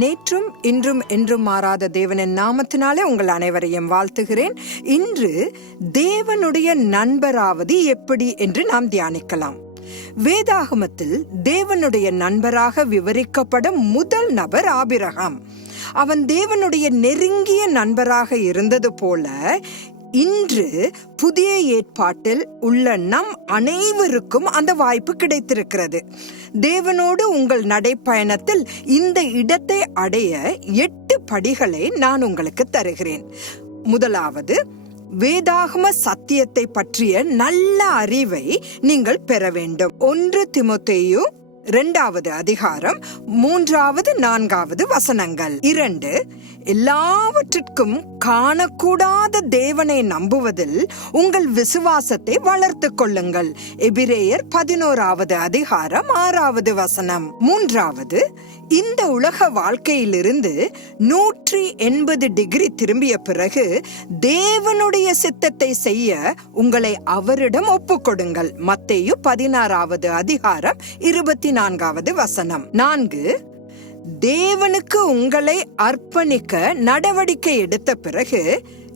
நேற்றும் இன்றும் என்றும் மாறாத தேவனின் நாமத்தினாலே உங்கள் அனைவரையும் வாழ்த்துகிறேன். இன்று தேவனுடைய நண்பராவது எப்படி என்று நாம் தியானிக்கலாம். வேதாகமத்தில் தேவனுடைய நண்பராக விவரிக்கப்படும் முதல் நபர் ஆபிரகாம். அவன் தேவனுடைய நெருங்கிய நண்பராக இருந்தது போல இன்று புதிய ஏற்பாட்டில் உள்ள நம் அனைவருக்கும் அந்த வாய்ப்பு கிடைத்திருக்கிறது. தேவனோடு உங்கள் நடைப்பயணத்தில் இந்த இடத்தை அடைய எட்டு படிகளை நான் உங்களுக்கு தருகிறேன். முதலாவது வேதாகம சத்தியத்தை பற்றிய நல்ல அறிவை நீங்கள் பெற வேண்டும். ஒன்று திமுத்தையும் இரண்டாவது அதிகாரம் மூன்றாவது நான்காவது வசனங்கள். இரண்டு எல்லாவற்றிற்கும் காணக்கூடாத தேவனை நம்புவதில் உங்கள் விசுவாசத்தை வளர்த்து கொள்ளுங்கள். எபிரேயர் பதினோராவது அதிகாரம் ஆறாவது வசனம். மூன்றாவது இந்த உலக வாழ்க்கையிலிருந்து நூற்றி எண்பது டிகிரி திரும்பிய பிறகு தேவனுடைய சித்தத்தை செய்ய உங்களை அவரிடம் ஒப்புக்கொடுங்கள். மத்தேயு பதினாறாவது அதிகாரம் இருபத்தி நான்காவது வசனம். நான்கு தேவனுக்கு உங்களை அர்ப்பணிக்க நடவடிக்கை எடுத்த பிறகு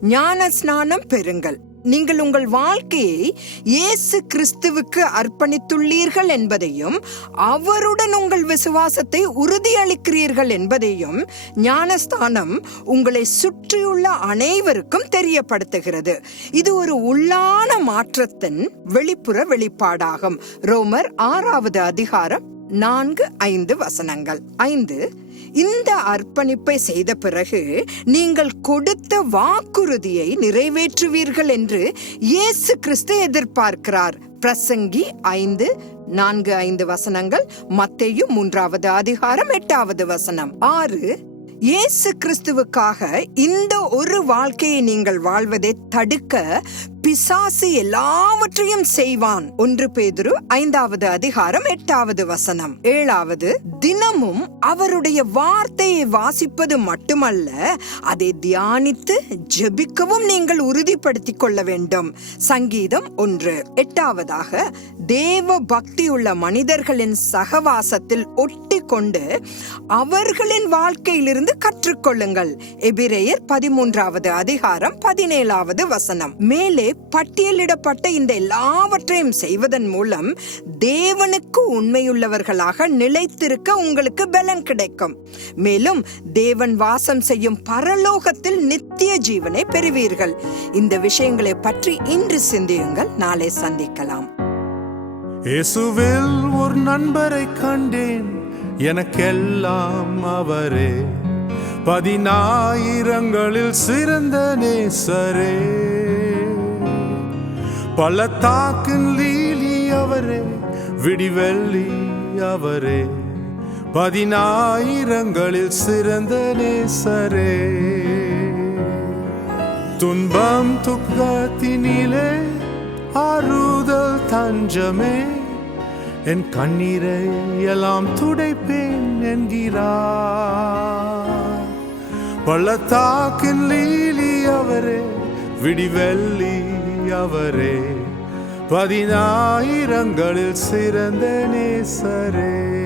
ஞான ஸ்நானம் பெறுங்கள். நீங்கள் உங்கள் வாழ்க்கையை இயேசு கிறிஸ்துவுக்கு அர்ப்பணித்துள்ளீர்கள் என்பதையும் அவருடன் உங்கள் விசுவாசத்தை உறுதியளிக்கிறீர்கள் என்பதையும் ஞானஸ்தானம் உங்களை சுற்றியுள்ள அனைவருக்கும் தெரியப்படுத்துகிறது. இது ஒரு உள்ளான மாற்றத்தின் வெளிப்புற வெளிப்பாடாகும். ரோமர் ஆறாவது அதிகாரம் நான்கு ஐந்து வசனங்கள். ஐந்து இந்த அர்ப்பணிப்பை செய்த பிறகு நீங்கள் கொடுத்த வாக்குறுதியை நிறைவேற்றுவீர்கள் என்று இயேசு கிறிஸ்து எதிர்பார்க்கிறார். பிரசங்கி ஐந்து நான்கு ஐந்து வசனங்கள் மத்தையும் மூன்றாவது அதிகாரம் எட்டாவது வசனம். ஆறு இயேசு கிறிஸ்துவுக்காக இந்த ஒரு வாழ்க்கையை நீங்கள் வாழ்வதை தடுக்க பிசாசு எல்லாவற்றையும் செய்வான். ஒன்று பேதுரு ஐந்தாவது அதிகாரம் எட்டாவது வசனம். ஏழாவது தினமும் அவருடைய வார்த்தையை வாசிப்பது மட்டுமல்ல அதை தியானித்து ஜெபிக்கவும் நீங்கள் உறுதிப்படுத்திக் கொள்ள வேண்டும். சங்கீதம் ஒன்று. எட்டாவதாக தேவ பக்தியுள்ள மனிதர்களின் சகவாசத்தில் ஒட்டி கொண்டு அவர்களின் வாழ்க்கையிலிருந்து கற்றுக்கொள்ளுங்கள். எபிரேயர் பதிமூன்றாவது அதிகாரம் பதினேழாவது வசனம். மேலே பட்டியலிடப்பட்ட இந்த எல்லாவற்றையும் செய்வதன் மூலம் தேவனுக்கு உண்மையுள்ளவர்களாக நிலைத்திருக்க உங்களுக்கு பலன் கிடைக்கும். மேலும் தேவன் வாசம் செய்யும் பரலோகத்தில் நித்திய ஜீவனை பெறுவீர்கள். இந்த விஷயங்களை பற்றி இன்று சிந்தியுங்கள். நாளை சந்திக்கலாம். இயேசுவில் ஒரு நண்பரை கண்டேன். எனக்கெல்லாம் அவரே. பதினாயிரங்களில் சிறந்த நேசரே. பள்ளத்தாக்கின் லீலி அவரே விடிவெள்ளி அவரே. பதினாயிரங்களில் சிறந்த நேசரே. துன்பம் துக்கத்தினிலே ஆறுதல் தஞ்சமே. என் கண்ணீரை எல்லாம் துடைப்பேன் என்கிறார். பள்ளத்தாக்கின் லீலி அவரே விடிவெள்ளி அவரே பதினாயிரங்களில் சிறந்த நேசரே.